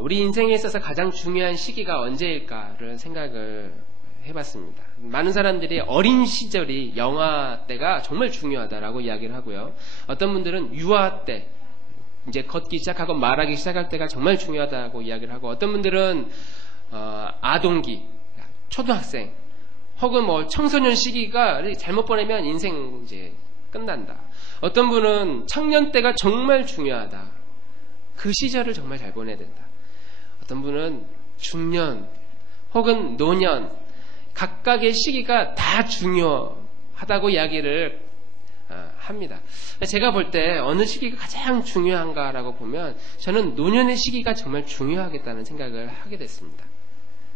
우리 인생에 있어서 가장 중요한 시기가 언제일까를 생각을 해봤습니다. 많은 사람들이 어린 시절이 영아 때가 정말 중요하다라고 이야기를 하고요. 어떤 분들은 유아 때, 이제 걷기 시작하고 말하기 시작할 때가 정말 중요하다고 이야기를 하고, 어떤 분들은 아동기, 초등학생, 혹은 청소년 시기가 잘못 보내면 인생 이제 끝난다. 어떤 분은 청년 때가 정말 중요하다. 그 시절을 정말 잘 보내야 된다. 어떤 분은 중년 혹은 노년, 각각의 시기가 다 중요하다고 이야기를 합니다. 제가 볼 때 어느 시기가 가장 중요한가라고 보면 저는 노년의 시기가 정말 중요하겠다는 생각을 하게 됐습니다.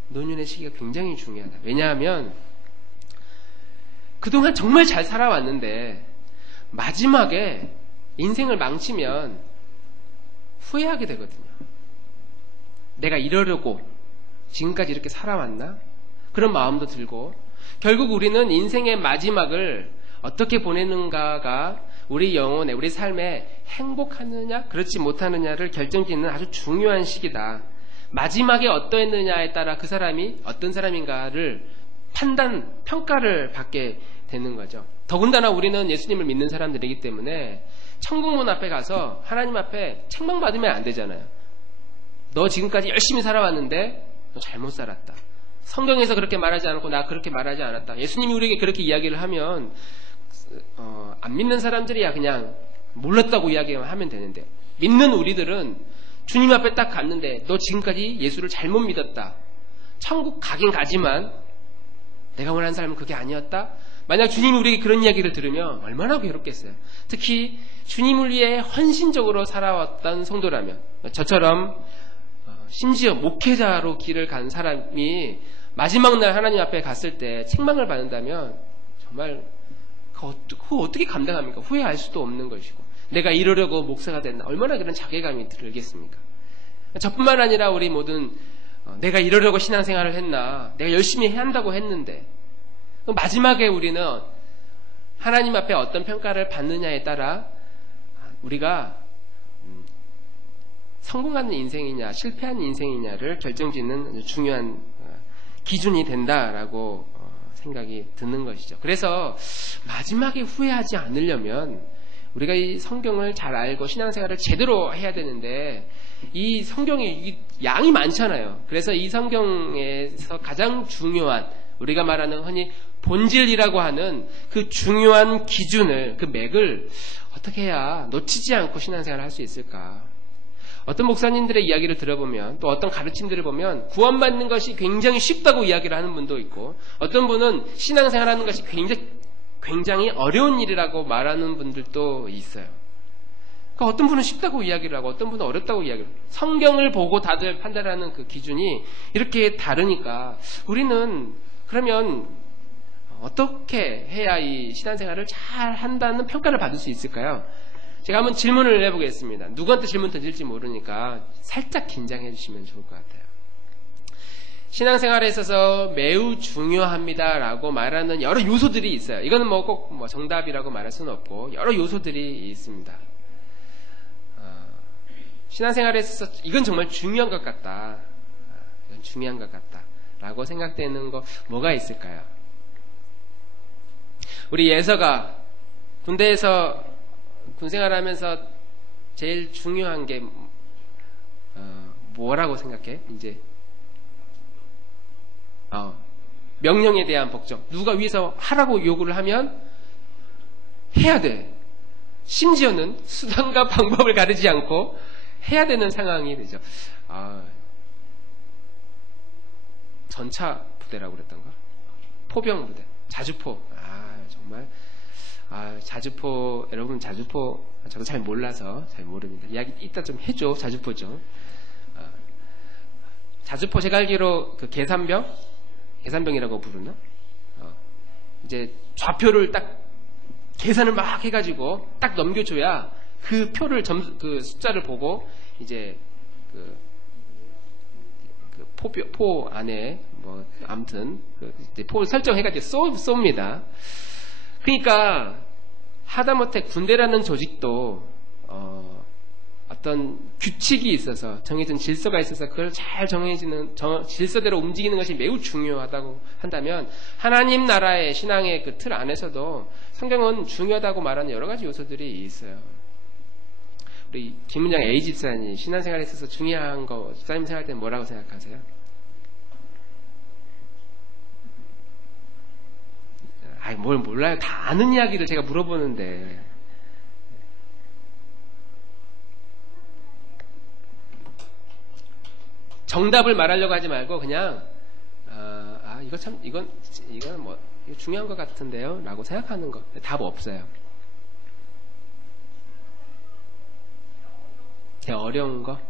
노년의 시기가 굉장히 중요하다. 왜냐하면 그동안 정말 잘 살아왔는데 마지막에 인생을 망치면 후회하게 되거든요. 내가 이러려고 지금까지 이렇게 살아왔나? 그런 마음도 들고, 결국 우리는 인생의 마지막을 어떻게 보내는가가 우리 영혼에, 우리 삶에 행복하느냐 그렇지 못하느냐를 결정짓는 아주 중요한 시기다. 마지막에 어떠했느냐에 따라 그 사람이 어떤 사람인가를 평가를 받게 되는 거죠. 더군다나 우리는 예수님을 믿는 사람들이기 때문에 천국문 앞에 가서 하나님 앞에 책망받으면 안 되잖아요. 너 지금까지 열심히 살아왔는데 너 잘못 살았다. 성경에서 그렇게 말하지 않았고 나 그렇게 말하지 않았다. 예수님이 우리에게 그렇게 이야기를 하면 안 믿는 사람들이야 그냥 몰랐다고 이야기만 하면 되는데, 믿는 우리들은 주님 앞에 딱 갔는데 너 지금까지 예수를 잘못 믿었다. 천국 가긴 가지만 내가 원하는 삶은 그게 아니었다. 만약 주님이 우리에게 그런 이야기를 들으면 얼마나 괴롭겠어요. 특히 주님을 위해 헌신적으로 살아왔던 성도라면, 저처럼 심지어 목회자로 길을 간 사람이 마지막 날 하나님 앞에 갔을 때 책망을 받는다면 정말 그거 어떻게 감당합니까? 후회할 수도 없는 것이고, 내가 이러려고 목사가 됐나, 얼마나 그런 자괴감이 들겠습니까? 저뿐만 아니라 우리 모든 내가 이러려고 신앙생활을 했나, 내가 열심히 해야 한다고 했는데, 마지막에 우리는 하나님 앞에 어떤 평가를 받느냐에 따라 우리가 성공하는 인생이냐 실패하는 인생이냐를 결정짓는 중요한 기준이 된다라고 생각이 드는 것이죠. 그래서 마지막에 후회하지 않으려면 우리가 이 성경을 잘 알고 신앙생활을 제대로 해야 되는데, 이 성경이 양이 많잖아요. 그래서 이 성경에서 가장 중요한, 우리가 말하는 흔히 본질이라고 하는 그 중요한 기준을, 그 맥을 어떻게 해야 놓치지 않고 신앙생활을 할 수 있을까? 어떤 목사님들의 이야기를 들어보면, 또 어떤 가르침들을 보면 구원받는 것이 굉장히 쉽다고 이야기를 하는 분도 있고, 어떤 분은 신앙생활하는 것이 굉장히 어려운 일이라고 말하는 분들도 있어요. 그러니까 어떤 분은 쉽다고 이야기를 하고 어떤 분은 어렵다고 이야기를 해요. 성경을 보고 다들 판단하는 그 기준이 이렇게 다르니까 우리는 그러면 어떻게 해야 이 신앙생활을 잘 한다는 평가를 받을 수 있을까요? 제가 한번 질문을 해보겠습니다. 누구한테 질문 던질지 모르니까 살짝 긴장해 주시면 좋을 것 같아요. 신앙생활에 있어서 매우 중요합니다라고 말하는 여러 요소들이 있어요. 이거는 꼭 정답이라고 말할 수는 없고 여러 요소들이 있습니다. 신앙생활에 있어서 이건 정말 중요한 것 같다. 이건 중요한 것 같다라고 생각되는 거 뭐가 있을까요? 우리 예서가 군대에서 군생활하면서 제일 중요한 게 뭐라고 생각해? 이제 명령에 대한 복종. 누가 위에서 하라고 요구를 하면 해야 돼. 심지어는 수단과 방법을 가리지 않고 해야 되는 상황이 되죠. 전차 부대라고 그랬던가? 포병 부대. 자주포. 정말. 자주포, 여러분 자주포, 저도 잘 몰라서 잘 모릅니다. 이야기 이따 좀 해줘, 자주포 좀. 자주포 제가 알기로 그 계산병이라고 부르나? 이제 좌표를 딱 계산을 막 해가지고 딱 넘겨줘야 그 표를 그 숫자를 보고 이제 포 안에 아무튼 포를 설정해가지고 쏩니다. 그러니까 하다못해 군대라는 조직도 어떤 규칙이 있어서 정해진 질서가 있어서 그걸 잘 정해지는 질서대로 움직이는 것이 매우 중요하다고 한다면 하나님 나라의 신앙의 그 틀 안에서도 성경은 중요하다고 말하는 여러 가지 요소들이 있어요. 우리 김문장 A 집사님 신앙생활에 있어서 중요한 거 집사님 생각할 때는 뭐라고 생각하세요? 아이 뭘 몰라요. 다 아는 이야기를 제가 물어보는데 정답을 말하려고 하지 말고 그냥 이거 참 이건 뭐 이거 중요한 것 같은데요 라고 생각하는 거. 답 없어요. 되게 어려운 거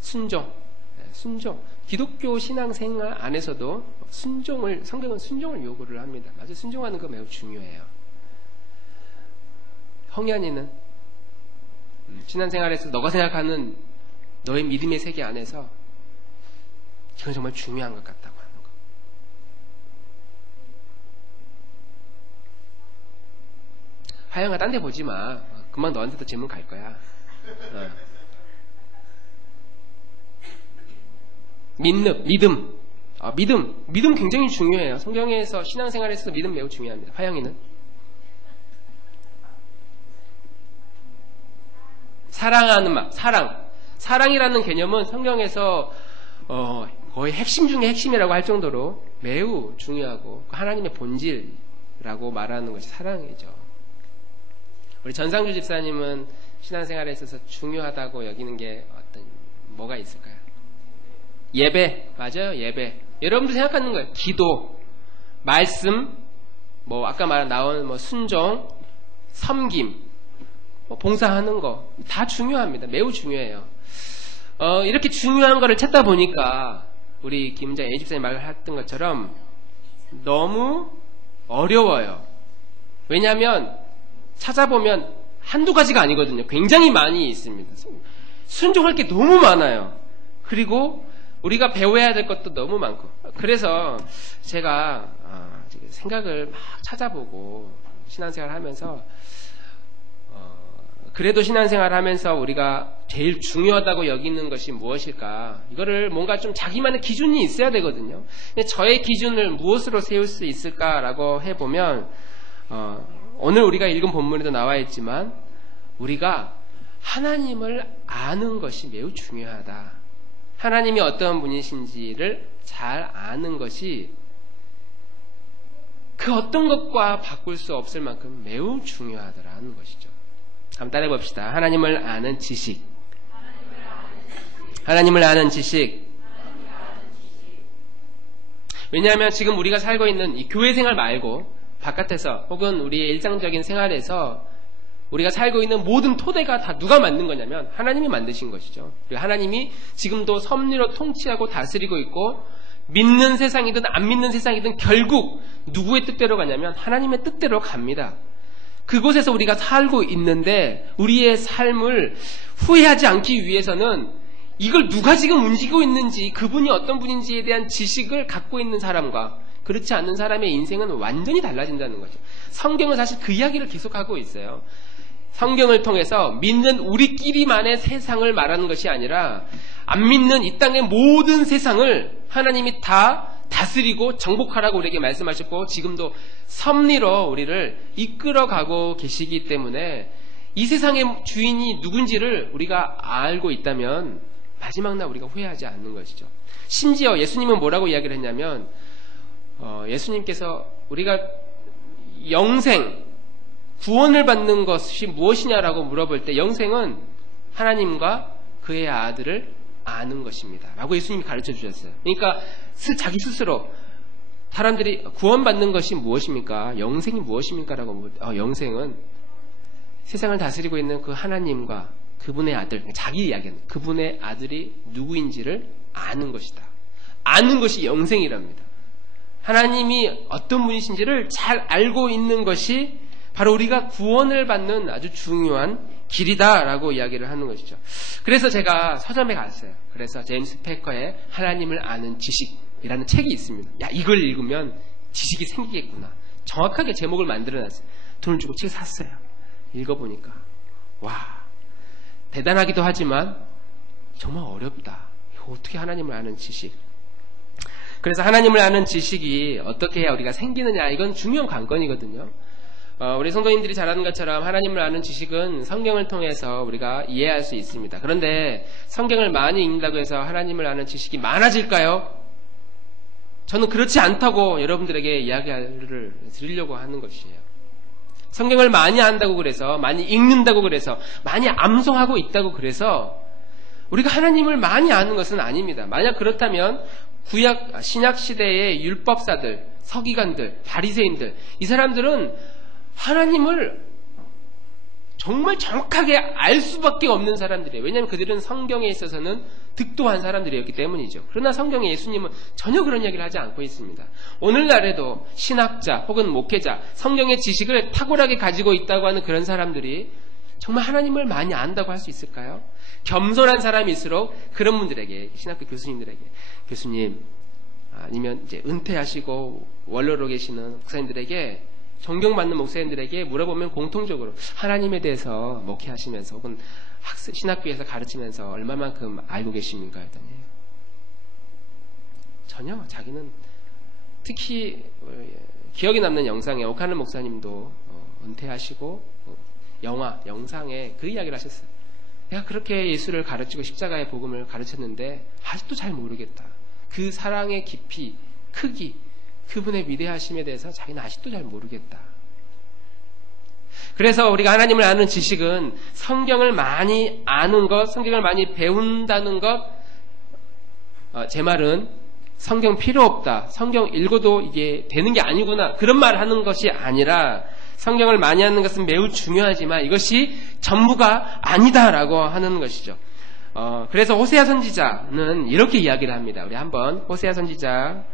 순종. 기독교 신앙생활 안에서도 성경은 순종을 요구를 합니다. 맞아요. 순종하는 거 매우 중요해요. 홍현이는 신앙생활에서 너가 생각하는 너의 믿음의 세계 안에서 이건 정말 중요한 것 같다고 하는 거. 하영아 딴 데 보지 마. 금방 너한테도 질문 갈 거야. 믿음. 믿음 굉장히 중요해요. 성경에서 신앙생활에서 믿음 매우 중요합니다. 화영이는? 사랑하는 말, 사랑이라는 개념은 성경에서 거의 핵심 중에 핵심이라고 할 정도로 매우 중요하고 하나님의 본질이라고 말하는 것이 사랑이죠. 우리 전상주 집사님은 신앙생활에 있어서 중요하다고 여기는 게 뭐가 있을까요? 예배, 맞아요. 예배. 여러분들 생각하는 거예요. 기도, 말씀, 뭐 아까 나온 순종, 섬김, 봉사하는 거 다 중요합니다. 매우 중요해요. 이렇게 중요한 거를 찾다 보니까 우리 김은장 A 집사님 말했던 것처럼 너무 어려워요. 왜냐하면 찾아보면 한두 가지가 아니거든요. 굉장히 많이 있습니다. 순종할 게 너무 많아요. 그리고 우리가 배워야 될 것도 너무 많고. 그래서 제가 생각을 막 찾아보고 신앙생활 하면서 그래도 신앙생활 하면서 우리가 제일 중요하다고 여기는 것이 무엇일까? 이거를 뭔가 좀 자기만의 기준이 있어야 되거든요. 근데 저의 기준을 무엇으로 세울 수 있을까라고 해보면 오늘 우리가 읽은 본문에도 나와 있지만 우리가 하나님을 아는 것이 매우 중요하다. 하나님이 어떤 분이신지를 잘 아는 것이 그 어떤 것과 바꿀 수 없을 만큼 매우 중요하더라는 것이죠. 한번 따라해 봅시다. 하나님을 아는 지식. 하나님을 아는 지식. 왜냐하면 지금 우리가 살고 있는 이 교회 생활 말고 바깥에서 혹은 우리의 일상적인 생활에서 우리가 살고 있는 모든 토대가 다 누가 만든 거냐면 하나님이 만드신 것이죠. 그리고 하나님이 지금도 섭리로 통치하고 다스리고 있고 믿는 세상이든 안 믿는 세상이든 결국 누구의 뜻대로 가냐면 하나님의 뜻대로 갑니다. 그곳에서 우리가 살고 있는데 우리의 삶을 후회하지 않기 위해서는 이걸 누가 지금 움직이고 있는지 그분이 어떤 분인지에 대한 지식을 갖고 있는 사람과 그렇지 않는 사람의 인생은 완전히 달라진다는 거죠. 성경은 사실 그 이야기를 계속하고 있어요. 성경을 통해서 믿는 우리끼리만의 세상을 말하는 것이 아니라 안 믿는 이 땅의 모든 세상을 하나님이 다 다스리고 정복하라고 우리에게 말씀하셨고 지금도 섭리로 우리를 이끌어가고 계시기 때문에 이 세상의 주인이 누군지를 우리가 알고 있다면 마지막 날 우리가 후회하지 않는 것이죠. 심지어 예수님은 뭐라고 이야기를 했냐면 예수님께서 우리가 영생, 구원을 받는 것이 무엇이냐라고 물어볼 때 영생은 하나님과 그의 아들을 아는 것입니다. 라고 예수님이 가르쳐 주셨어요. 그러니까 자기 스스로 사람들이 구원받는 것이 무엇입니까? 영생이 무엇입니까? 라고 영생은 세상을 다스리고 있는 그 하나님과 그분의 아들, 자기 이야기는 그분의 아들이 누구인지를 아는 것이다. 아는 것이 영생이랍니다. 하나님이 어떤 분이신지를 잘 알고 있는 것이 바로 우리가 구원을 받는 아주 중요한 길이다라고 이야기를 하는 것이죠. 그래서 제가 서점에 갔어요. 그래서 제임스 패커의 하나님을 아는 지식이라는 책이 있습니다. 야, 이걸 읽으면 지식이 생기겠구나. 정확하게 제목을 만들어놨어요. 돈을 주고 책 샀어요. 읽어보니까 와, 대단하기도 하지만 정말 어렵다. 어떻게 하나님을 아는 지식? 그래서 하나님을 아는 지식이 어떻게 해야 우리가 생기느냐, 이건 중요한 관건이거든요. 우리 성도님들이 잘 아는 것처럼 하나님을 아는 지식은 성경을 통해서 우리가 이해할 수 있습니다. 그런데 성경을 많이 읽는다고 해서 하나님을 아는 지식이 많아질까요? 저는 그렇지 않다고 여러분들에게 이야기를 드리려고 하는 것이에요. 성경을 많이 안다고 그래서, 많이 읽는다고 그래서, 많이 암송하고 있다고 그래서 우리가 하나님을 많이 아는 것은 아닙니다. 만약 그렇다면 신약 시대의 율법사들, 서기관들, 바리새인들, 이 사람들은 하나님을 정말 정확하게 알 수밖에 없는 사람들이에요. 왜냐하면 그들은 성경에 있어서는 득도한 사람들이었기 때문이죠. 그러나 성경의 예수님은 전혀 그런 이야기를 하지 않고 있습니다. 오늘날에도 신학자 혹은 목회자, 성경의 지식을 탁월하게 가지고 있다고 하는 그런 사람들이 정말 하나님을 많이 안다고 할 수 있을까요? 겸손한 사람일수록 그런 분들에게, 신학교 교수님들에게, 교수님, 아니면 이제 은퇴하시고 원로로 계시는 목사님들에게, 존경받는 목사님들에게 물어보면 공통적으로 하나님에 대해서 목회하시면서 혹은 신학교에서 가르치면서 얼마만큼 알고 계십니까? 했더니 전혀. 자기는 특히 기억에 남는 영상에 오카는 목사님도 은퇴하시고 영상에 그 이야기를 하셨어요. 내가 그렇게 예수를 가르치고 십자가의 복음을 가르쳤는데 아직도 잘 모르겠다. 그 사랑의 깊이, 크기, 그분의 위대하심에 대해서 자기는 아직도 잘 모르겠다. 그래서 우리가 하나님을 아는 지식은 성경을 많이 아는 것, 성경을 많이 배운다는 것, 제 말은 성경 필요 없다, 성경 읽어도 이게 되는 게 아니구나, 그런 말을 하는 것이 아니라 성경을 많이 하는 것은 매우 중요하지만 이것이 전부가 아니다라고 하는 것이죠. 그래서 호세아 선지자는 이렇게 이야기를 합니다. 우리 한번 호세아 선지자가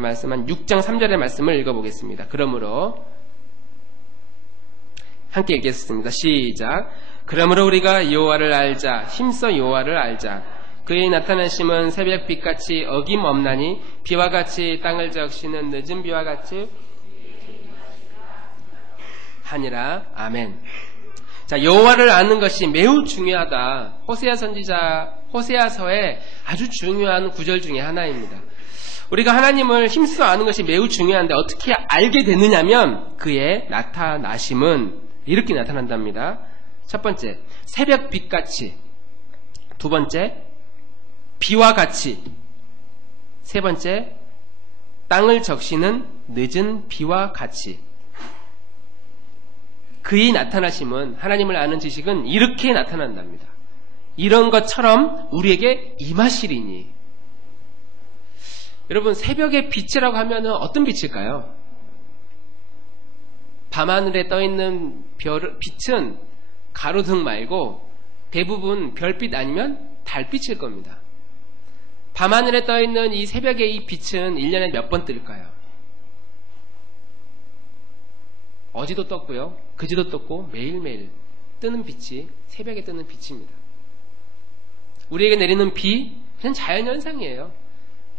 말씀한 6장 3절의 말씀을 읽어보겠습니다. 그러므로 함께 읽겠습니다. 시작. 그러므로 우리가 여호와를 알자, 힘써 여호와를 알자. 그의 나타나심은 새벽빛같이 어김없나니 비와 같이 땅을 적시는 늦은 비와 같이 하니라. 아멘. 자, 여호와를 아는 것이 매우 중요하다. 호세아 선지자 호세아서의 아주 중요한 구절 중에 하나입니다. 우리가 하나님을 힘써 아는 것이 매우 중요한데 어떻게 알게 되느냐면 그의 나타나심은 이렇게 나타난답니다. 첫 번째, 새벽빛같이. 두 번째, 비와 같이. 세 번째, 땅을 적시는 늦은 비와 같이. 그의 나타나심은, 하나님을 아는 지식은 이렇게 나타난답니다. 이런 것처럼 우리에게 임하시리니. 여러분, 새벽의 빛이라고 하면 어떤 빛일까요? 밤하늘에 떠있는 빛은 가로등 말고 대부분 별빛 아니면 달빛일 겁니다. 밤하늘에 떠있는 이 새벽의 이 빛은 1년에 몇 번 뜰까요? 어제도 떴고요, 그제도 떴고 매일매일 뜨는 빛이 새벽에 뜨는 빛입니다. 우리에게 내리는 비, 그냥 자연현상이에요.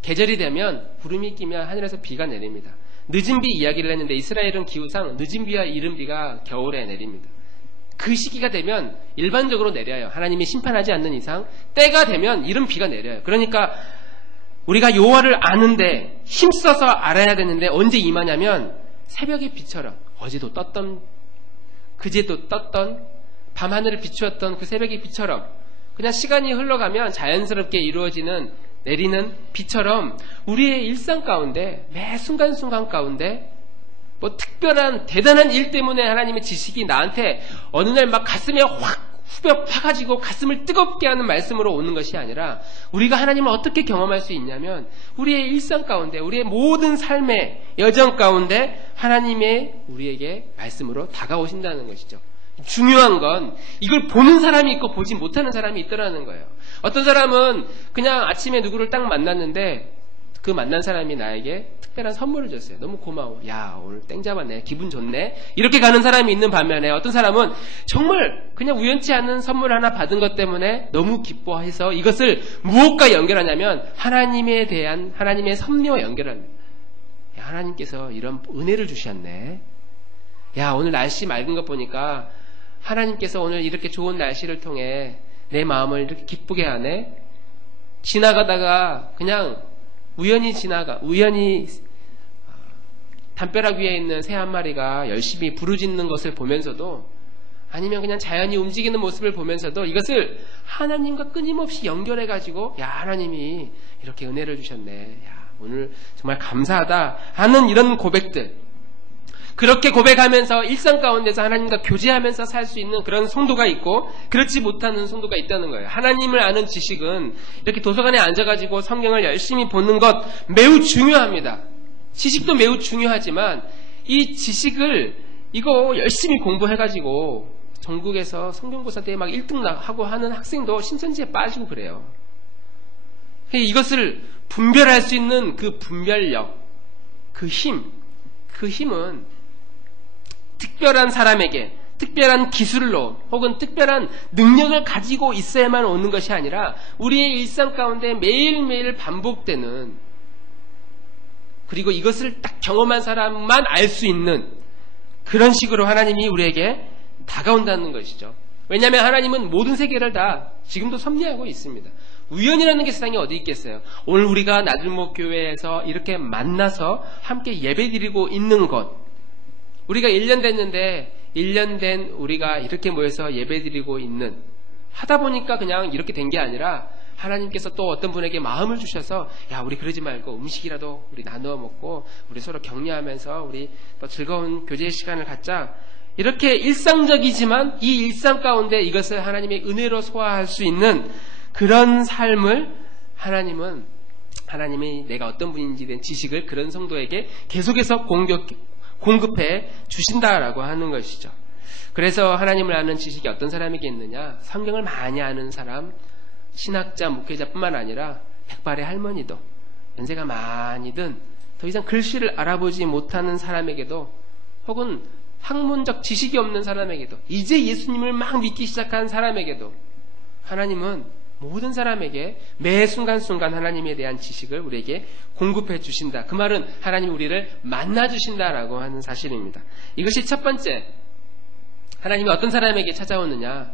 계절이 되면 구름이 끼면 하늘에서 비가 내립니다. 늦은 비 이야기를 했는데 이스라엘은 기후상 늦은 비와 이른 비가 겨울에 내립니다. 그 시기가 되면 일반적으로 내려요. 하나님이 심판하지 않는 이상 때가 되면 이른 비가 내려요. 그러니까 우리가 여호와를 아는데 힘써서 알아야 되는데 언제 임하냐면 새벽의 빛처럼 어제도 떴던 그제도 떴던 밤하늘을 비추었던 그 새벽의 빛처럼 그냥 시간이 흘러가면 자연스럽게 이루어지는 내리는 비처럼 우리의 일상 가운데 매 순간순간 가운데 뭐 특별한 대단한 일 때문에 하나님의 지식이 나한테 어느 날 막 가슴에 확 후벼 파가지고 가슴을 뜨겁게 하는 말씀으로 오는 것이 아니라 우리가 하나님을 어떻게 경험할 수 있냐면 우리의 일상 가운데 우리의 모든 삶의 여정 가운데 하나님의 우리에게 말씀으로 다가오신다는 것이죠. 중요한 건 이걸 보는 사람이 있고 보지 못하는 사람이 있더라는 거예요. 어떤 사람은 그냥 아침에 누구를 딱 만났는데 그 만난 사람이 나에게 특별한 선물을 줬어요. 너무 고마워. 야, 오늘 땡 잡았네. 기분 좋네. 이렇게 가는 사람이 있는 반면에 어떤 사람은 정말 그냥 우연치 않은 선물 하나 받은 것 때문에 너무 기뻐해서 이것을 무엇과 연결하냐면 하나님에 대한 하나님의 섭리와 연결합니다. 야, 하나님께서 이런 은혜를 주셨네. 야, 오늘 날씨 맑은 것 보니까 하나님께서 오늘 이렇게 좋은 날씨를 통해 내 마음을 이렇게 기쁘게 하네. 지나가다가 그냥 우연히 담벼락 위에 있는 새 한 마리가 열심히 부르짖는 것을 보면서도, 아니면 그냥 자연히 움직이는 모습을 보면서도 이것을 하나님과 끊임없이 연결해가지고, 야, 하나님이 이렇게 은혜를 주셨네, 야, 오늘 정말 감사하다 하는 이런 고백들, 그렇게 고백하면서 일상 가운데서 하나님과 교제하면서 살 수 있는 그런 성도가 있고, 그렇지 못하는 성도가 있다는 거예요. 하나님을 아는 지식은 이렇게 도서관에 앉아가지고 성경을 열심히 보는 것 매우 중요합니다. 지식도 매우 중요하지만 이 지식을 이거 열심히 공부해가지고 전국에서 성경고사 때 막 1등 하고 하는 학생도 신천지에 빠지고 그래요. 이것을 분별할 수 있는 그 분별력, 그 힘은 특별한 사람에게 특별한 기술로 혹은 특별한 능력을 가지고 있어야만 오는 것이 아니라 우리의 일상 가운데 매일매일 반복되는, 그리고 이것을 딱 경험한 사람만 알 수 있는 그런 식으로 하나님이 우리에게 다가온다는 것이죠. 왜냐하면 하나님은 모든 세계를 다 지금도 섭리하고 있습니다. 우연이라는 게 세상에 어디 있겠어요. 오늘 우리가 나들목 교회에서 이렇게 만나서 함께 예배드리고 있는 것, 우리가 1년 됐는데 1년 된 우리가 이렇게 모여서 예배드리고 있는, 하다 보니까 그냥 이렇게 된 게 아니라 하나님께서 또 어떤 분에게 마음을 주셔서, 야, 우리 그러지 말고 음식이라도 우리 나누어 먹고 우리 서로 격려하면서 우리 또 즐거운 교제의 시간을 갖자. 이렇게 일상적이지만 이 일상 가운데 이것을 하나님의 은혜로 소화할 수 있는 그런 삶을 하나님이 내가 어떤 분인지 된 지식을 그런 성도에게 계속해서 공급해 주신다라고 하는 것이죠. 그래서 하나님을 아는 지식이 어떤 사람에게 있느냐? 성경을 많이 아는 사람, 신학자, 목회자뿐만 아니라 백발의 할머니도, 연세가 많이 든 더 이상 글씨를 알아보지 못하는 사람에게도, 혹은 학문적 지식이 없는 사람에게도, 이제 예수님을 막 믿기 시작한 사람에게도 하나님은 모든 사람에게 매 순간순간 하나님에 대한 지식을 우리에게 공급해 주신다. 그 말은 하나님이 우리를 만나 주신다라고 하는 사실입니다. 이것이 첫 번째, 하나님이 어떤 사람에게 찾아오느냐,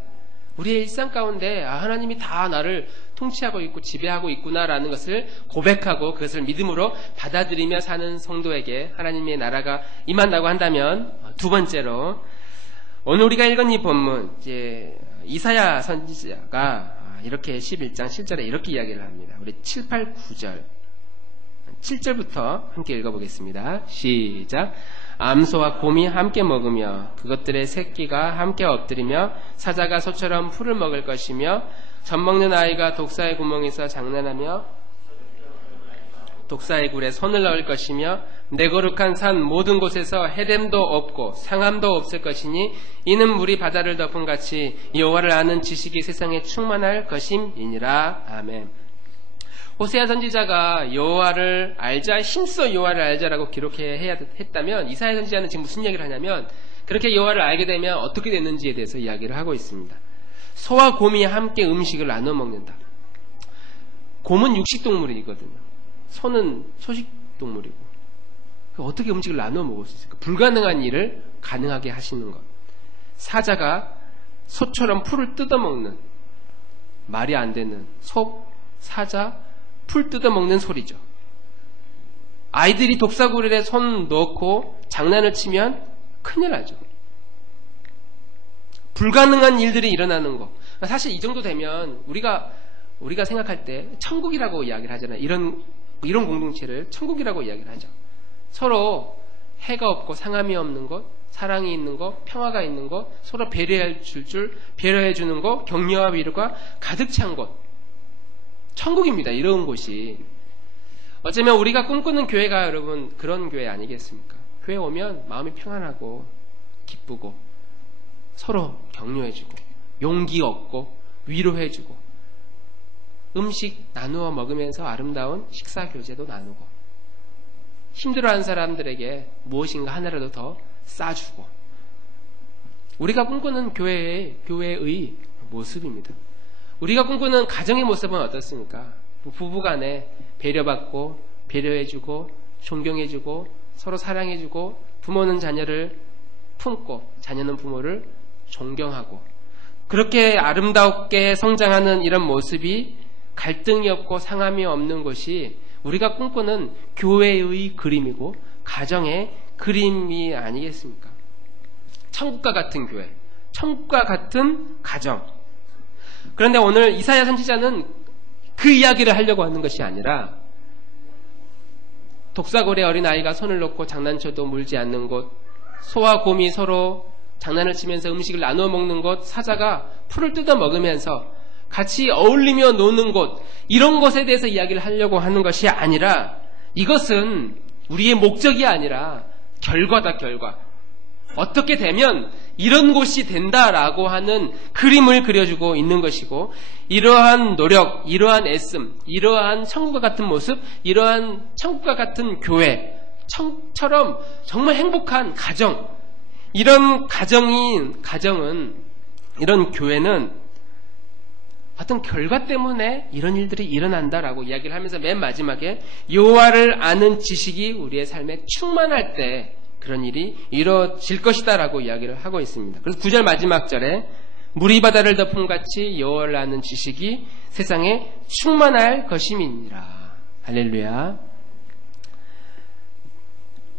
우리의 일상 가운데 하나님이 다 나를 통치하고 있고 지배하고 있구나라는 것을 고백하고 그것을 믿음으로 받아들이며 사는 성도에게 하나님의 나라가 임한다고 한다면, 두 번째로 오늘 우리가 읽은 이 본문, 이제 이사야 선지자가 이렇게 11장 7절에 이렇게 이야기를 합니다. 우리 7, 8, 9절 7절부터 함께 읽어보겠습니다. 시작. 암소와 곰이 함께 먹으며 그것들의 새끼가 함께 엎드리며 사자가 소처럼 풀을 먹을 것이며 젖먹는 아이가 독사의 구멍에서 장난하며 독사의 굴에 손을 넣을 것이며 내 거룩한 산 모든 곳에서 헤렘도 없고 상함도 없을 것이니 이는 물이 바다를 덮은 같이 여호와를 아는 지식이 세상에 충만할 것임이니라. 아멘. 호세아 선지자가 여호와를 알자, 힘써 여호와를 알자라고 기록해야 했다면, 이사야 선지자는 지금 무슨 이야기를 하냐면, 그렇게 여호와를 알게 되면 어떻게 됐는지에 대해서 이야기를 하고 있습니다. 소와 곰이 함께 음식을 나눠 먹는다. 곰은 육식동물이거든요. 소는 초식동물이고, 어떻게 음식을 나눠 먹을 수 있을까? 불가능한 일을 가능하게 하시는 것. 사자가 소처럼 풀을 뜯어먹는, 말이 안 되는 소, 사자, 풀 뜯어먹는 소리죠. 아이들이 독사구리에 손 넣고 장난을 치면 큰일 나죠. 불가능한 일들이 일어나는 거. 사실 이 정도 되면 우리가 생각할 때 천국이라고 이야기를 하잖아요. 이런 공동체를 천국이라고 이야기를 하죠. 서로 해가 없고 상함이 없는 것, 사랑이 있는 것, 평화가 있는 것, 서로 배려해 주는 것, 격려와 위로가 가득 찬 곳. 천국입니다. 이런 곳이. 어쩌면 우리가 꿈꾸는 교회가 여러분 그런 교회 아니겠습니까? 교회 오면 마음이 평안하고 기쁘고 서로 격려해주고 용기 얻고 위로해주고 음식 나누어 먹으면서 아름다운 식사 교제도 나누고 힘들어하는 사람들에게 무엇인가 하나라도 더 싸주고, 우리가 꿈꾸는 교회의 모습입니다. 우리가 꿈꾸는 가정의 모습은 어떻습니까? 부부간에 배려받고 배려해주고 존경해주고 서로 사랑해주고, 부모는 자녀를 품고 자녀는 부모를 존경하고, 그렇게 아름답게 성장하는 이런 모습이 갈등이 없고 상함이 없는 것이 우리가 꿈꾸는 교회의 그림이고 가정의 그림이 아니겠습니까? 천국과 같은 교회, 천국과 같은 가정. 그런데 오늘 이사야 선지자는 그 이야기를 하려고 하는 것이 아니라 독사고래 어린아이가 손을 놓고 장난쳐도 물지 않는 곳, 소와 곰이 서로 장난을 치면서 음식을 나누어 먹는 곳, 사자가 풀을 뜯어 먹으면서 같이 어울리며 노는 곳, 이런 것에 대해서 이야기를 하려고 하는 것이 아니라 이것은 우리의 목적이 아니라 결과다, 결과. 어떻게 되면 이런 곳이 된다라고 하는 그림을 그려주고 있는 것이고, 이러한 노력, 이러한 애씀, 이러한 천국과 같은 모습, 이러한 천국과 같은 교회, 처럼 정말 행복한 가정, 이런 가정은, 이런 교회는 어떤 결과 때문에 이런 일들이 일어난다라고 이야기를 하면서 맨 마지막에 여호와를 아는 지식이 우리의 삶에 충만할 때 그런 일이 이루어질 것이다 라고 이야기를 하고 있습니다. 그래서 9절 마지막 절에 물이 바다를 덮음같이 여호와를 아는 지식이 세상에 충만할 것임이니라. 할렐루야.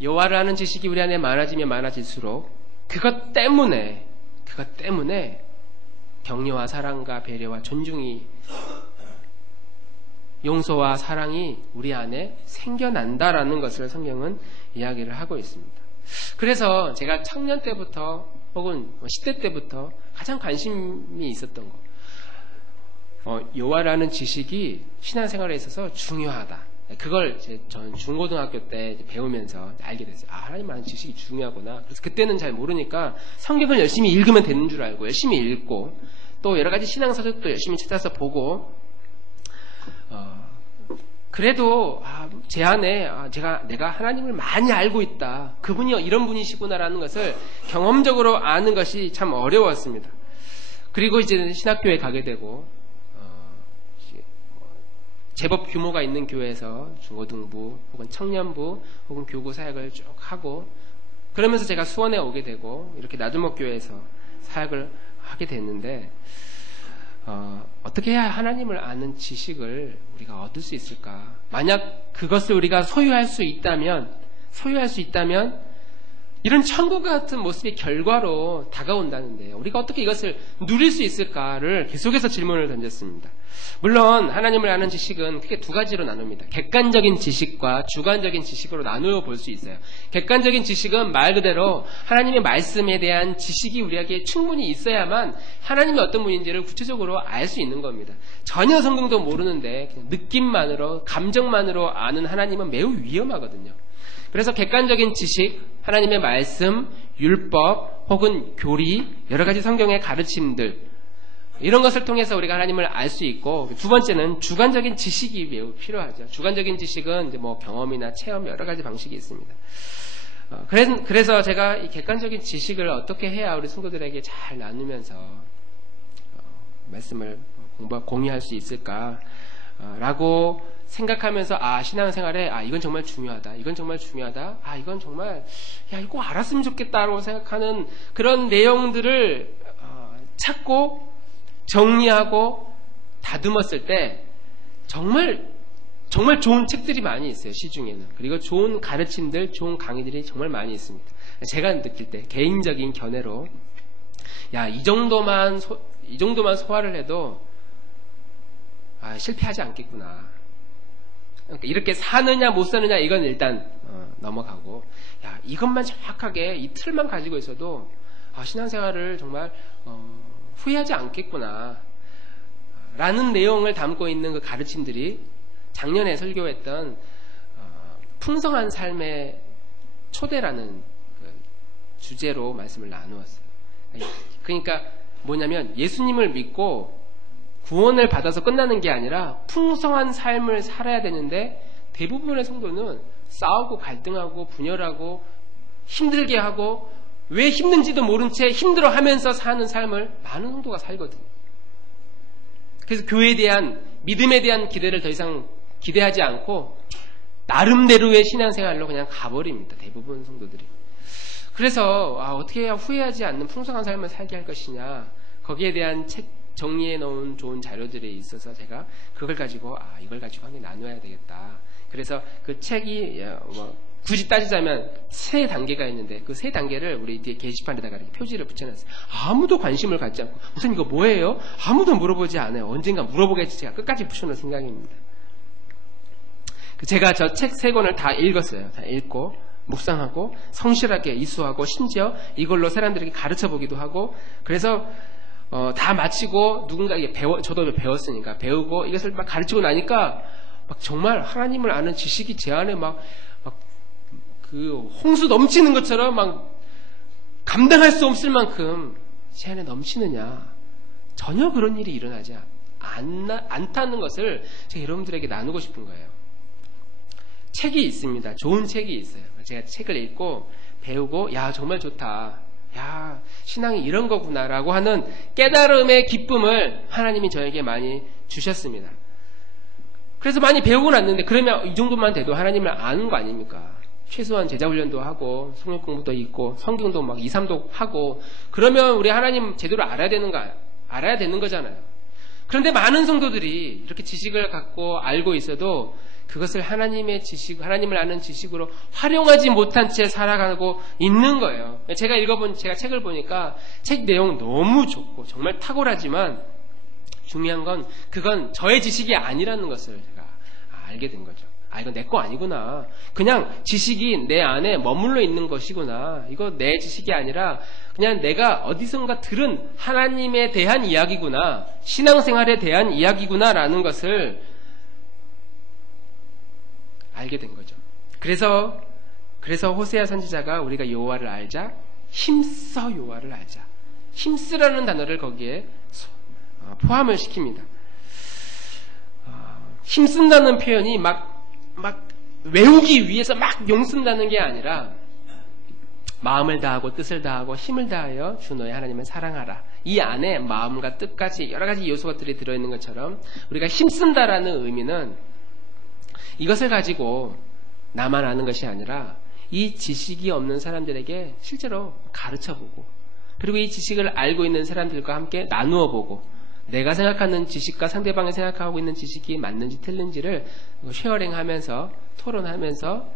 여호와를 아는 지식이 우리 안에 많아지면 많아질수록 그것 때문에 격려와 사랑과 배려와 존중이, 용서와 사랑이 우리 안에 생겨난다라는 것을 성경은 이야기를 하고 있습니다. 그래서 제가 청년 때부터 혹은 10대 때부터 가장 관심이 있었던 거, 여호와라는 지식이 신앙생활에 있어서 중요하다. 그걸 전 중고등학교 때 배우면서 알게 됐어요. 하나님 아는 지식이 중요하구나. 그래서 그때는 잘 모르니까 성경을 열심히 읽으면 되는 줄 알고 열심히 읽고, 또 여러 가지 신앙서적도 열심히 찾아서 보고, 그래도 제 안에 내가 하나님을 많이 알고 있다, 그분이 이런 분이시구나라는 것을 경험적으로 아는 것이 참 어려웠습니다. 그리고 이제 신학교에 가게 되고, 제법 규모가 있는 교회에서 중고등부 혹은 청년부 혹은 교구 사역을 쭉 하고, 그러면서 제가 수원에 오게 되고 이렇게 나주목교회에서 사역을 하게 됐는데, 어떻게 해야 하나님을 아는 지식을 우리가 얻을 수 있을까? 만약 그것을 우리가 소유할 수 있다면 이런 천국 같은 모습의 결과로 다가온다는데 우리가 어떻게 이것을 누릴 수 있을까를 계속해서 질문을 던졌습니다. 물론 하나님을 아는 지식은 크게 두 가지로 나눕니다. 객관적인 지식과 주관적인 지식으로 나누어 볼 수 있어요. 객관적인 지식은 말 그대로 하나님의 말씀에 대한 지식이 우리에게 충분히 있어야만 하나님이 어떤 분인지를 구체적으로 알 수 있는 겁니다. 전혀 성경도 모르는데 그냥 느낌만으로, 감정만으로 아는 하나님은 매우 위험하거든요. 그래서 객관적인 지식, 하나님의 말씀, 율법 혹은 교리, 여러 가지 성경의 가르침들, 이런 것을 통해서 우리가 하나님을 알 수 있고, 두 번째는 주관적인 지식이 매우 필요하죠. 주관적인 지식은 이제 경험이나 체험 여러 가지 방식이 있습니다. 그래서 제가 이 객관적인 지식을 어떻게 해야 우리 친구들에게 잘 나누면서 말씀을 공유할 수 있을까라고 생각하면서 신앙생활에 이건 정말 중요하다. 이건 정말 중요하다. 이건 정말 이거 꼭 알았으면 좋겠다라고 생각하는 그런 내용들을 찾고 정리하고 다듬었을 때 정말 좋은 책들이 많이 있어요. 시중에는. 그리고 좋은 가르침들, 좋은 강의들이 정말 많이 있습니다. 제가 느낄 때 개인적인 견해로 이 정도만 소화를 해도 실패하지 않겠구나. 그러니까 이렇게 사느냐 못 사느냐 이건 일단 넘어가고, 이것만 정확하게 이 틀만 가지고 있어도 신앙생활을 정말 후회하지 않겠구나 라는 내용을 담고 있는 그 가르침들이 작년에 설교했던 풍성한 삶의 초대라는 그 주제로 말씀을 나누었어요. 그러니까 뭐냐면 예수님을 믿고 구원을 받아서 끝나는 게 아니라 풍성한 삶을 살아야 되는데, 대부분의 성도는 싸우고 갈등하고 분열하고 힘들게 하고 왜 힘든지도 모른 채 힘들어하면서 사는 삶을 많은 성도가 살거든요. 그래서 교회에 대한, 믿음에 대한 기대를 더 이상 기대하지 않고 나름대로의 신앙생활로 그냥 가버립니다. 대부분 성도들이. 그래서 어떻게 해야 후회하지 않는 풍성한 삶을 살게 할 것이냐, 거기에 대한 책 정리해 놓은 좋은 자료들이 있어서 제가 그걸 가지고 이걸 가지고 함께 나눠야 되겠다. 그래서 그 책이 굳이 따지자면 3단계가 있는데 그 3단계를 우리 뒤에 게시판에다가 이렇게 표지를 붙여놨어요. 아무도 관심을 갖지 않고 우선 이거 뭐예요? 아무도 물어보지 않아요. 언젠가 물어보겠지. 제가 끝까지 붙여놓을 생각입니다. 제가 저 책 3권을 다 읽었어요. 다 읽고 묵상하고 성실하게 이수하고 심지어 이걸로 사람들에게 가르쳐 보기도 하고 그래서 다 마치고 누군가에게 저도 배웠으니까 배우고 이것을 막 가르치고 나니까 막 정말 하나님을 아는 지식이 제 안에 막 그 홍수 넘치는 것처럼 막 감당할 수 없을 만큼 제 안에 넘치느냐. 전혀 그런 일이 일어나지 않다는 것을 제가 여러분들에게 나누고 싶은 거예요. 책이 있습니다. 좋은 책이 있어요. 제가 책을 읽고 배우고 정말 좋다. 신앙이 이런 거구나라고 하는 깨달음의 기쁨을 하나님이 저에게 많이 주셨습니다. 그래서 많이 배우고 났는데 그러면 이 정도만 돼도 하나님을 아는 거 아닙니까? 최소한 제자훈련도 하고 성경 공부도 있고 성경도 막 2, 3도 하고 그러면 우리 하나님 제대로 알아야 되는 거잖아요. 그런데 많은 성도들이 이렇게 지식을 갖고 알고 있어도 그것을 하나님의 지식, 하나님을 아는 지식으로 활용하지 못한 채 살아가고 있는 거예요. 제가 책을 보니까 책 내용 너무 좋고 정말 탁월하지만 중요한 건 그건 저의 지식이 아니라는 것을 제가 알게 된 거죠. 이건 내 거 아니구나. 그냥 지식이 내 안에 머물러 있는 것이구나. 이거 내 지식이 아니라 그냥 내가 어디선가 들은 하나님에 대한 이야기구나. 신앙생활에 대한 이야기구나라는 것을 알게 된 거죠. 그래서 호세아 선지자가 우리가 여호와를 알자, 힘써 여호와를 알자. 힘쓰라는 단어를 거기에 포함을 시킵니다. 힘쓴다는 표현이 막 외우기 위해서 막 용쓴다는 게 아니라 마음을 다하고 뜻을 다하고 힘을 다하여 주 너의 하나님을 사랑하라. 이 안에 마음과 뜻까지 여러 가지 요소들이 들어있는 것처럼 우리가 힘쓴다라는 의미는 이것을 가지고 나만 아는 것이 아니라 이 지식이 없는 사람들에게 실제로 가르쳐보고 그리고 이 지식을 알고 있는 사람들과 함께 나누어보고 내가 생각하는 지식과 상대방이 생각하고 있는 지식이 맞는지 틀린지를 쉐어링하면서 토론하면서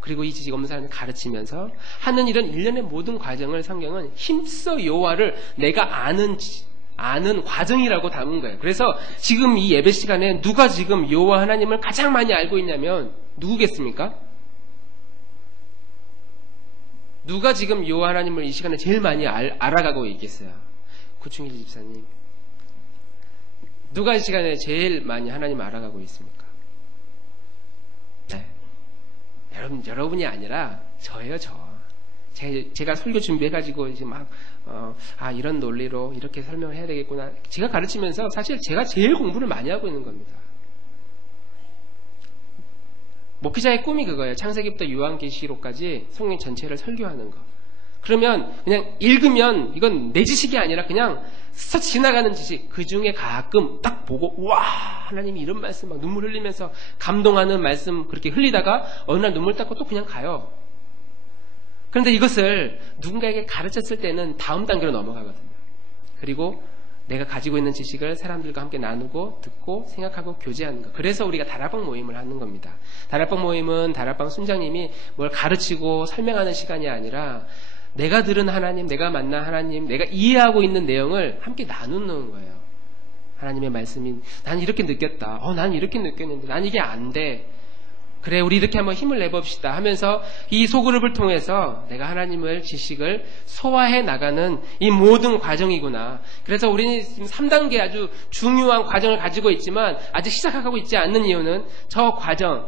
그리고 이 지식 없는 사람을 가르치면서 하는 이런 일련의 모든 과정을 성경은 힘써 여호와를 내가 아는 과정이라고 담은 거예요. 그래서 지금 이 예배 시간에 누가 지금 여호와 하나님을 가장 많이 알고 있냐면 누구겠습니까? 누가 지금 여호와 하나님을 이 시간에 제일 많이 알아가고 있겠어요? 구충일 집사님. 누가 이 시간에 제일 많이 하나님을 알아가고 있습니까? 네. 여러분이 아니라 저예요, 저. 제가 설교 준비해가지고 이제 이런 논리로 이렇게 설명을 해야 되겠구나. 제가 가르치면서 사실 제가 제일 공부를 많이 하고 있는 겁니다. 목회자의 꿈이 그거예요. 창세기부터 요한계시록까지 성경 전체를 설교하는 거. 그러면 그냥 읽으면 이건 내 지식이 아니라 그냥 스쳐 지나가는 지식. 그 중에 가끔 딱 보고 와 하나님이 이런 말씀 막 눈물 흘리면서 감동하는 말씀 그렇게 흘리다가 어느 날 눈물 닦고 또 그냥 가요. 그런데 이것을 누군가에게 가르쳤을 때는 다음 단계로 넘어가거든요. 그리고 내가 가지고 있는 지식을 사람들과 함께 나누고 듣고 생각하고 교제하는 것. 그래서 우리가 다락방 모임을 하는 겁니다. 다락방 모임은 다락방 순장님이 뭘 가르치고 설명하는 시간이 아니라 내가 들은 하나님, 내가 만난 하나님, 내가 이해하고 있는 내용을 함께 나누는 거예요. 하나님의 말씀이 난 이렇게 느꼈다. 난 이렇게 느꼈는데 난 이게 안 돼. 그래 우리 이렇게 한번 힘을 내봅시다 하면서 이 소그룹을 통해서 내가 하나님을 지식을 소화해 나가는 이 모든 과정이구나. 그래서 우리는 지금 3단계 아주 중요한 과정을 가지고 있지만 아직 시작하고 있지 않는 이유는 저 과정을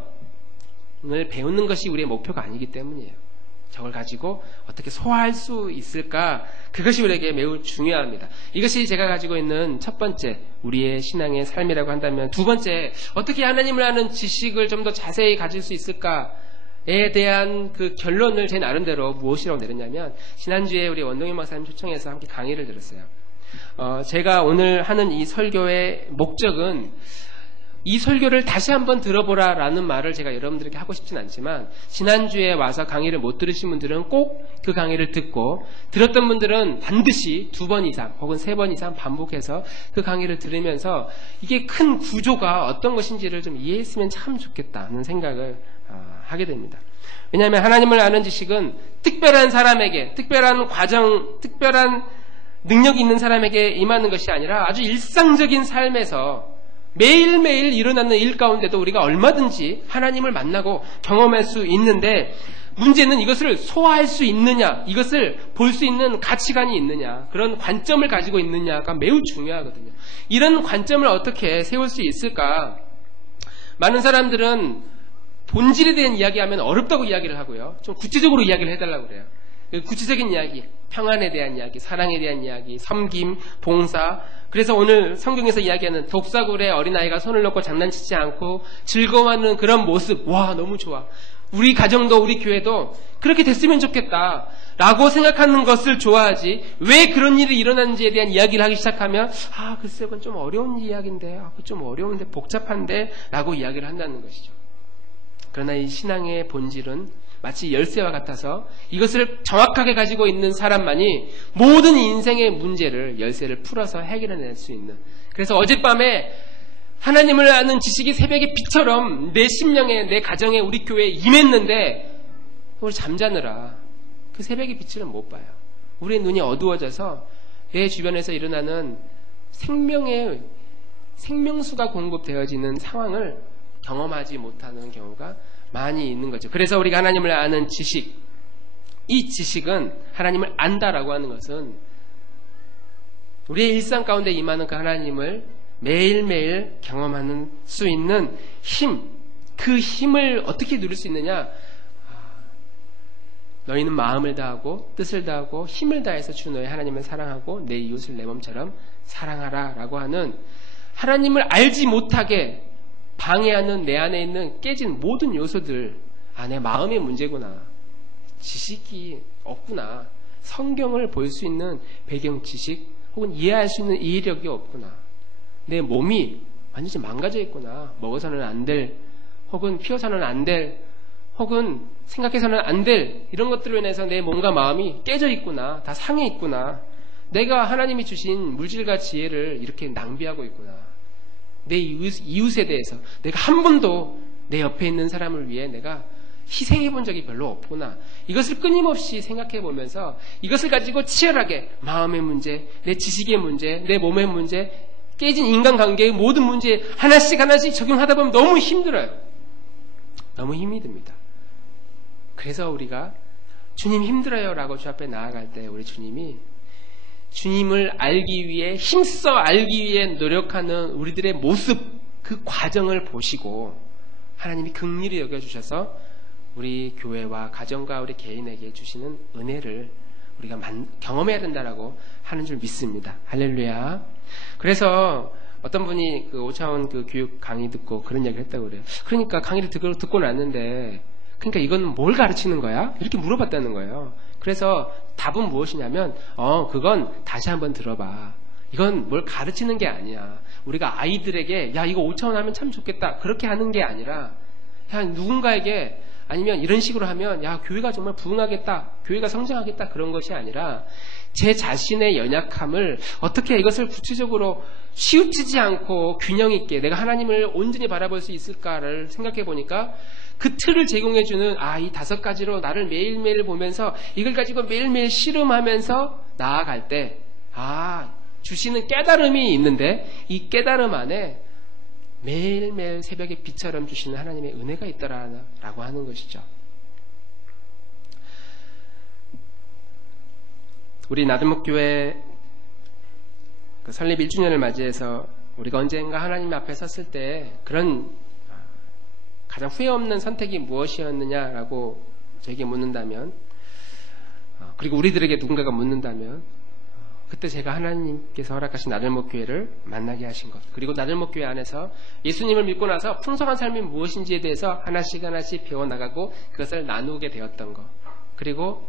배우는 것이 우리의 목표가 아니기 때문이에요. 저걸 가지고 어떻게 소화할 수 있을까? 그것이 우리에게 매우 중요합니다. 이것이 제가 가지고 있는 첫 번째 우리의 신앙의 삶이라고 한다면, 두 번째 어떻게 하나님을 아는 지식을 좀 더 자세히 가질 수 있을까에 대한 그 결론을 제 나름대로 무엇이라고 내렸냐면, 지난주에 우리 원동희 목사님 초청해서 함께 강의를 들었어요. 제가 오늘 하는 이 설교의 목적은 이 설교를 다시 한번 들어보라 라는 말을 제가 여러분들에게 하고 싶진 않지만, 지난주에 와서 강의를 못 들으신 분들은 꼭 그 강의를 듣고, 들었던 분들은 반드시 2번 이상 혹은 3번 이상 반복해서 그 강의를 들으면서 이게 큰 구조가 어떤 것인지를 좀 이해했으면 참 좋겠다는 생각을 하게 됩니다. 왜냐하면 하나님을 아는 지식은 특별한 사람에게, 특별한 과정, 특별한 능력이 있는 사람에게 임하는 것이 아니라 아주 일상적인 삶에서 매일매일 일어나는 일 가운데도 우리가 얼마든지 하나님을 만나고 경험할 수 있는데, 문제는 이것을 소화할 수 있느냐, 이것을 볼 수 있는 가치관이 있느냐, 그런 관점을 가지고 있느냐가 매우 중요하거든요. 이런 관점을 어떻게 세울 수 있을까? 많은 사람들은 본질에 대한 이야기하면 어렵다고 이야기를 하고요. 좀 구체적으로 이야기를 해달라고 그래요. 구체적인 이야기, 평안에 대한 이야기, 사랑에 대한 이야기, 섬김, 봉사. 그래서 오늘 성경에서 이야기하는 독사굴에 어린아이가 손을 넣고 장난치지 않고 즐거워하는 그런 모습, 와, 너무 좋아. 우리 가정도 우리 교회도 그렇게 됐으면 좋겠다 라고 생각하는 것을 좋아하지, 왜 그런 일이 일어나는지에 대한 이야기를 하기 시작하면 글쎄 그건 좀 어려운 이야기인데, 그건 좀 어려운데, 복잡한데 라고 이야기를 한다는 것이죠. 그러나 이 신앙의 본질은 마치 열쇠와 같아서 이것을 정확하게 가지고 있는 사람만이 모든 인생의 문제를, 열쇠를 풀어서 해결해낼 수 있는, 그래서 어젯밤에 하나님을 아는 지식이 새벽의 빛처럼 내 심령에, 내 가정에, 우리 교회에 임했는데 우리 잠자느라 그 새벽의 빛을 못 봐요. 우리의 눈이 어두워져서 내 주변에서 일어나는 생명수가 공급되어지는 상황을 경험하지 못하는 경우가 많이 있는 거죠. 그래서 우리가 하나님을 아는 지식, 이 지식은, 하나님을 안다라고 하는 것은 우리의 일상 가운데 임하는 그 하나님을 매일매일 경험하는 수 있는 힘, 그 힘을 어떻게 누릴 수 있느냐? 너희는 마음을 다하고 뜻을 다하고 힘을 다해서 주 너희 하나님을 사랑하고 내 이웃을 내 몸처럼 사랑하라 라고 하는, 하나님을 알지 못하게 방해하는 내 안에 있는 깨진 모든 요소들, 내 마음의 문제구나, 지식이 없구나, 성경을 볼 수 있는 배경 지식 혹은 이해할 수 있는 이해력이 없구나, 내 몸이 완전히 망가져 있구나, 먹어서는 안 될, 혹은 피워서는 안 될, 혹은 생각해서는 안 될, 이런 것들로 인해서 내 몸과 마음이 깨져 있구나, 다 상해 있구나, 내가 하나님이 주신 물질과 지혜를 이렇게 낭비하고 있구나, 내 이웃에 대해서 내가 한 번도 내 옆에 있는 사람을 위해 내가 희생해 본 적이 별로 없구나, 이것을 끊임없이 생각해 보면서 이것을 가지고 치열하게 마음의 문제, 내 지식의 문제, 내 몸의 문제, 깨진 인간관계의 모든 문제 하나씩 적용하다 보면 너무 힘들어요. 너무 힘이 듭니다. 그래서 우리가 주님 힘들어요 라고 주 앞에 나아갈 때 우리 주님이 주님을 알기 위해, 힘써 알기 위해 노력하는 우리들의 모습, 그 과정을 보시고 하나님이 긍휼히 여겨주셔서 우리 교회와 가정과 우리 개인에게 주시는 은혜를 우리가 경험해야 된다라고 하는 줄 믿습니다. 할렐루야. 그래서 어떤 분이 그 5차원 그 교육 강의 듣고 그런 이야기를 했다고 그래요. 그러니까 강의를 듣고 났는데, 그러니까 이건 뭘 가르치는 거야? 이렇게 물어봤다는 거예요. 그래서 답은 무엇이냐면, 그건 다시 한번 들어봐. 이건 뭘 가르치는 게 아니야. 우리가 아이들에게 야 이거 5차원 하면 참 좋겠다 그렇게 하는 게 아니라, 야 누군가에게, 아니면 이런 식으로 하면 야 교회가 정말 부흥하겠다, 교회가 성장하겠다, 그런 것이 아니라 제 자신의 연약함을 어떻게 이것을 구체적으로 치우치지 않고 균형 있게 내가 하나님을 온전히 바라볼 수 있을까를 생각해 보니까, 그 틀을 제공해주는 이 5가지로 나를 매일매일 보면서 이걸 가지고 매일매일 씨름하면서 나아갈 때 주시는 깨달음이 있는데, 이 깨달음 안에 매일매일 새벽의 빛처럼 주시는 하나님의 은혜가 있더라라고 하는 것이죠. 우리 나들목교회 설립 1주년을 맞이해서 우리가 언젠가 하나님 앞에 섰을 때 그런 가장 후회 없는 선택이 무엇이었느냐라고 저에게 묻는다면, 그리고 우리들에게 누군가가 묻는다면, 그때 제가 하나님께서 허락하신 나들목교회를 만나게 하신 것, 그리고 나들목교회 안에서 예수님을 믿고 나서 풍성한 삶이 무엇인지에 대해서 하나씩 배워나가고 그것을 나누게 되었던 것, 그리고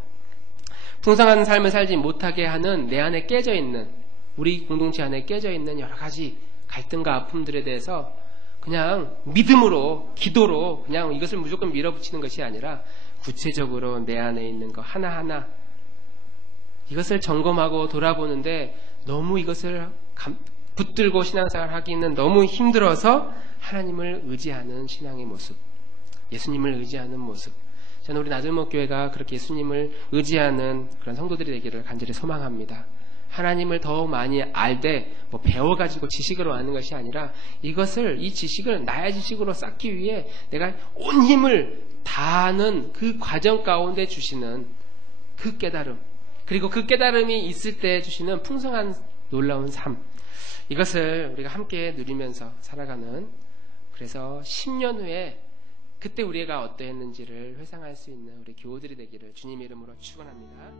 풍성한 삶을 살지 못하게 하는 내 안에 깨져있는, 우리 공동체 안에 깨져있는 여러 가지 갈등과 아픔들에 대해서 그냥 믿음으로, 기도로 그냥 이것을 무조건 밀어붙이는 것이 아니라 구체적으로 내 안에 있는 거 하나하나 이것을 점검하고 돌아보는데 너무 이것을 붙들고 신앙생활 하기는 너무 힘들어서 하나님을 의지하는 신앙의 모습, 예수님을 의지하는 모습. 저는 우리 나들목교회가 그렇게 예수님을 의지하는 그런 성도들이 되기를 간절히 소망합니다. 하나님을 더 많이 알되 배워가지고 지식으로 아는 것이 아니라 이 지식을 나의 지식으로 쌓기 위해 내가 온 힘을 다하는 그 과정 가운데 주시는 그 깨달음, 그리고 그 깨달음이 있을 때 주시는 풍성한 놀라운 삶, 이것을 우리가 함께 누리면서 살아가는, 그래서 10년 후에 그때 우리가 어떠했는지를 회상할 수 있는 우리 교우들이 되기를 주님의 이름으로 축원합니다.